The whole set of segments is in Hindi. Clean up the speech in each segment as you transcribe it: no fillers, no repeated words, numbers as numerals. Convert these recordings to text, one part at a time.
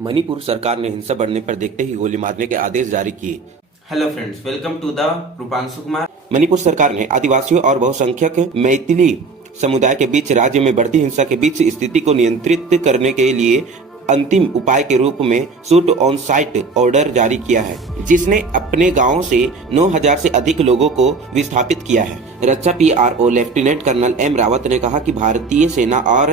मणिपुर सरकार ने हिंसा बढ़ने पर देखते ही गोली मारने के आदेश जारी किए। Hello friends, welcome to the Rupanshu Kumar. Manipur सरकार ने आदिवासियों और बहुसंख्यक मैथिली समुदाय के बीच राज्य में बढ़ती हिंसा के बीच स्थिति को नियंत्रित करने के लिए अंतिम उपाय के रूप में शूट ऑन साइट ऑर्डर जारी किया है, जिसने अपने गांवों से 9000 से अधिक लोगों को विस्थापित किया है। रक्षा PRO lieutenant colonel M Rawat ने कहा कि भारतीय सेना और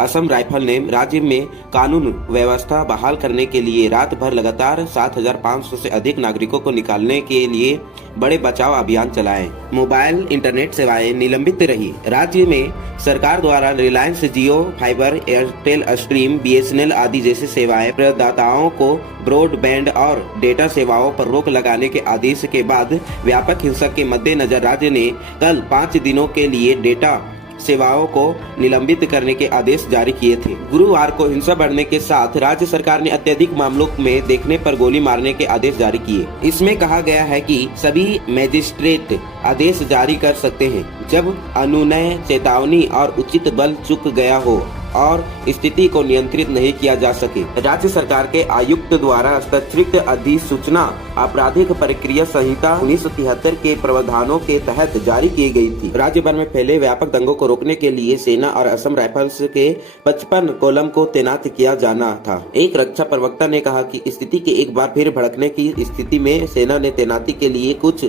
असम राइफल ने राज्य में कानून व्यवस्था बहाल करने के लिए रात भर लगातार 7500 से अधिक नागरिकों को निकालने के लिए बड़े बचाव अभियान चलाए। मोबाइल इंटरनेट सेवाएं निलंबित रही। राज्य में सरकार द्वारा रिलायंस जियो, फाइबर, एयरटेल स्ट्रीम, BSNL आदि जैसे सेवाएं प्रदाताओं को ब्रॉडबैंड और डेटा सेवाओं पर रोक लगाने के आदेश के बाद व्यापक हिंसा के मद्देनजर राज्य ने कल 5 दिनों के लिए डेटा सेवाओं को निलंबित करने के आदेश जारी किए थे। गुरुवार को हिंसा बढ़ने के साथ राज्य सरकार ने अत्यधिक मामलों में देखने पर गोली मारने के आदेश जारी किए। इसमें कहा गया है कि सभी मजिस्ट्रेट आदेश जारी कर सकते हैं जब अनुनय, चेतावनी और उचित बल चूक गया हो और स्थिति को नियंत्रित नहीं किया जा सके। राज्य सरकार के आयुक्त द्वारा अतिरिक्त अधिसूचना आपराधिक प्रक्रिया संहिता 1973 के प्रावधानों के तहत जारी की गई थी। राज्य भर में फैले व्यापक दंगों को रोकने के लिए सेना और असम राइफल्स के 55 कॉलम को तैनात किया जाना था। एक रक्षा प्रवक्ता ने कहा कि स्थिति के एक बार फिर भड़कने की स्थिति में सेना ने तैनाती के लिए कुछ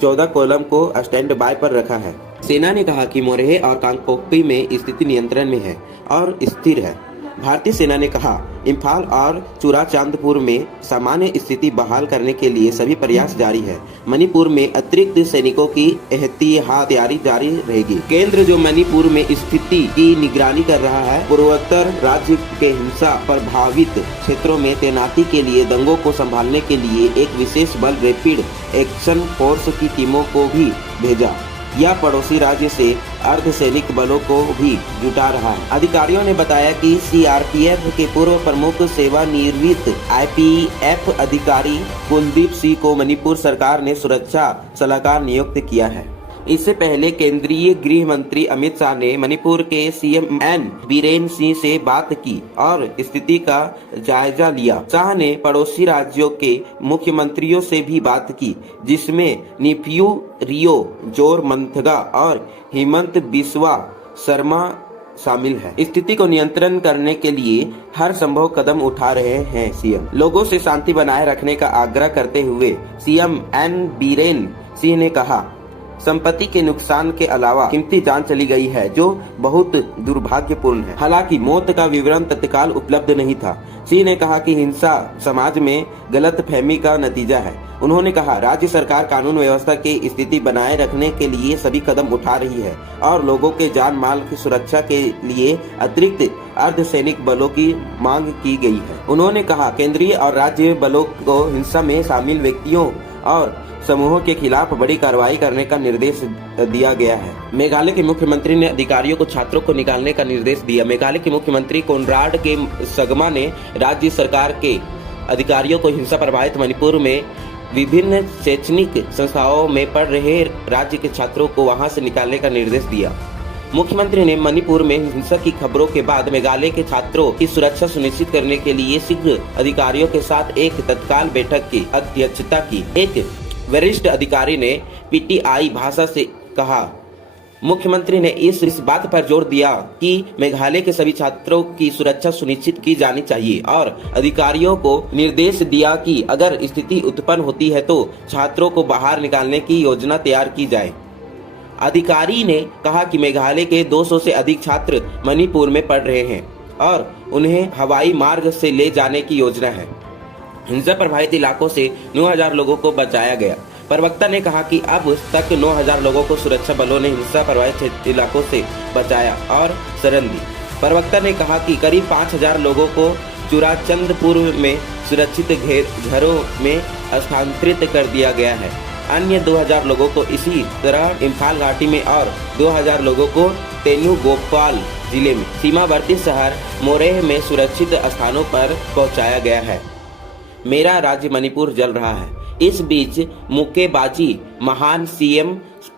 14 कॉलम को स्टैंड बाय पर रखा है। सेना ने कहा कि मोरेह और कांगपोकपी में स्थिति नियंत्रण में है और स्थिर है। भारतीय सेना ने कहा इम्फाल और चुराचांदपुर में सामान्य स्थिति बहाल करने के लिए सभी प्रयास जारी है। मणिपुर में अतिरिक्त सैनिकों की एहतियात तैयारी जारी रहेगी। केंद्र जो मणिपुर में स्थिति की निगरानी कर रहा है, पूर्वोत्तर राज्य के हिंसा प्रभावित क्षेत्रों में तैनाती के लिए दंगों को संभालने के लिए एक विशेष बल रैपिड एक्शन फोर्स की टीमों को भी भेजा। यह पड़ोसी राज्य से अर्धसैनिक बलों को भी जुटा रहा है। अधिकारियों ने बताया कि CRPF के पूर्व प्रमुख सेवानिवृत्त IPF अधिकारी कुलदीप सिंह को मणिपुर सरकार ने सुरक्षा सलाहकार नियुक्त किया है। इससे पहले केंद्रीय गृह मंत्री अमित शाह ने मणिपुर के CM N बीरेन सिंह से बात की और स्थिति का जायजा लिया। शाह ने पड़ोसी राज्यों के मुख्यमंत्रियों से भी बात की, जिसमें निफ्यू रियो जोरमंथगा और हिमंत बिस्वा शर्मा शामिल है। स्थिति को नियंत्रण करने के लिए हर संभव कदम उठा रहे हैं CM। लोगों से शांति बनाए रखने का आग्रह करते हुए CM N बीरेन सिंह ने कहा संपत्ति के नुकसान के अलावा कीमती जान चली गई है, जो बहुत दुर्भाग्यपूर्ण है। हालांकि मौत का विवरण तत्काल उपलब्ध नहीं था। सिंह ने कहा कि हिंसा समाज में गलतफहमी का नतीजा है। उन्होंने कहा राज्य सरकार कानून व्यवस्था की स्थिति बनाए रखने के लिए सभी कदम उठा रही है और लोगों के जान माल की सुरक्षा के लिए अतिरिक्त अर्धसैनिक बलों की मांग की गई है। उन्होंने कहा केंद्रीय और राज्य बलों को हिंसा में शामिल व्यक्तियों और समूहों के खिलाफ बड़ी कार्रवाई करने का निर्देश दिया गया है। मेघालय के मुख्यमंत्री ने अधिकारियों को छात्रों को निकालने का निर्देश दिया। मेघालय के मुख्यमंत्री कोनराड के सगमा ने राज्य सरकार के अधिकारियों को हिंसा प्रभावित मणिपुर में विभिन्न शैक्षणिक संस्थाओं में पढ़ रहे राज्य के छात्रों को वहां से निकालने का निर्देश दिया। मुख्यमंत्री ने मणिपुर में हिंसा की खबरों के बाद मेघालय के छात्रों की सुरक्षा सुनिश्चित करने के लिए शीघ्र अधिकारियों के साथ एक तत्काल बैठक की अध्यक्षता की। एक वरिष्ठ अधिकारी ने PTI भाषा से कहा मुख्यमंत्री ने इस बात पर जोर दिया कि मेघालय के सभी छात्रों की सुरक्षा सुनिश्चित की जानी चाहिए और अधिकारियों को निर्देश दिया कि अगर स्थिति उत्पन्न होती है तो छात्रों को बाहर निकालने की योजना तैयार की जाए। अधिकारी ने कहा कि मेघालय के 200 से अधिक छात्र मणिपुर में पढ़ रहे हैं और उन्हें हवाई मार्ग से ले जाने की योजना है। हिंसा प्रभावित इलाकों से 9000 लोगों को बचाया गया। प्रवक्ता ने कहा कि अब तक 9000 लोगों को सुरक्षा बलों ने हिंसा प्रभावित इलाकों से बचाया और शरण दी। प्रवक्ता ने कहा कि करीब 5000 लोगों को चुराचंदपुर में सुरक्षित घरों में स्थानांतरित कर दिया गया है। अन्य 2000 लोगों को इसी तरह इम्फाल घाटी में और 2000 लोगों को तेनुगोपाल जिले में सीमावर्ती शहर मोरेह में सुरक्षित स्थानों पर पहुंचाया गया है। मेरा राज्य मणिपुर जल रहा है। इस बीच मुक्केबाजी महान CM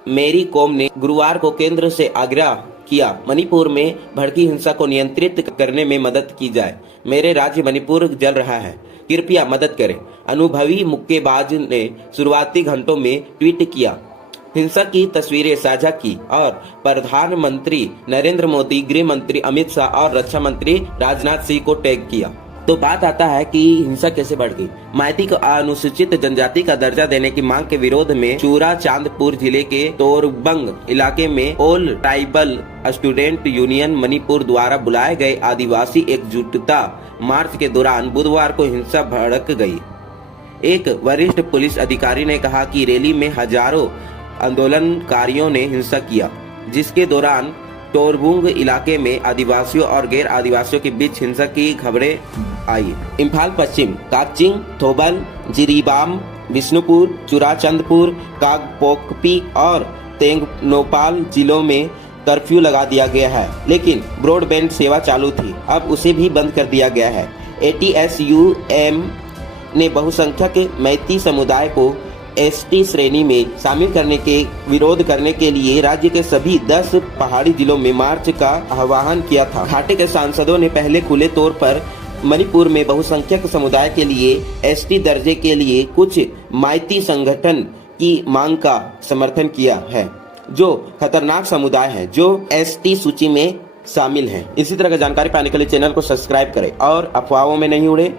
मेरी कॉम ने गुरुवार को केंद्र से आग्रह किया मणिपुर में भड़की हिंसा को नियंत्रित करने में मदद की जाए। मेरे राज्य मणिपुर जल रहा है, कृपया मदद करें। अनुभवी मुक्केबाज ने शुरुआती घंटों में ट्वीट किया, हिंसा की तस्वीरें साझा की और प्रधानमंत्री नरेंद्र मोदी, गृह मंत्री अमित शाह और रक्षा मंत्री राजनाथ सिंह को टैग किया। तो बात आता है कि हिंसा कैसे बढ़ गई। मैती को अनुसूचित जनजाति का दर्जा देने की मांग के विरोध में चूरा चांदपुर जिले के तोरबंग इलाके में all tribal student union Manipur द्वारा बुलाए गए आदिवासी एकजुटता मार्च के दौरान बुधवार को हिंसा भड़क गई। एक वरिष्ठ पुलिस अधिकारी ने कहा कि रैली में हजारों आंदोलनकारियों ने हिंसा किया, जिसके दौरान टोरबुंग इलाके में आदिवासियों और गैर आदिवासियों के बीच हिंसा की खबरें आई। इम्फाल पश्चिम, काकचिंग, थोबल, जिरीबाम, विष्णुपुर, चुराचंदपुर, कागपोकपी और तेंगनोपाल जिलों में कर्फ्यू लगा दिया गया है, लेकिन ब्रॉडबैंड सेवा चालू थी, अब उसे भी बंद कर दिया गया है। ATSUM ने बहुसंख्यक मैती समुदाय को ST श्रेणी में शामिल करने के विरोध करने के लिए राज्य के सभी 10 पहाड़ी जिलों में मार्च का आह्वान किया था। घाटे के सांसदों ने पहले खुले तौर पर मणिपुर में बहुसंख्यक समुदाय के लिए ST दर्जे के लिए कुछ माइती संगठन की मांग का समर्थन किया है, जो खतरनाक समुदाय है जो ST सूची में शामिल है। इसी तरह की जानकारी पाने के लिए चैनल को सब्सक्राइब करें और अफवाहों में नहीं उड़े।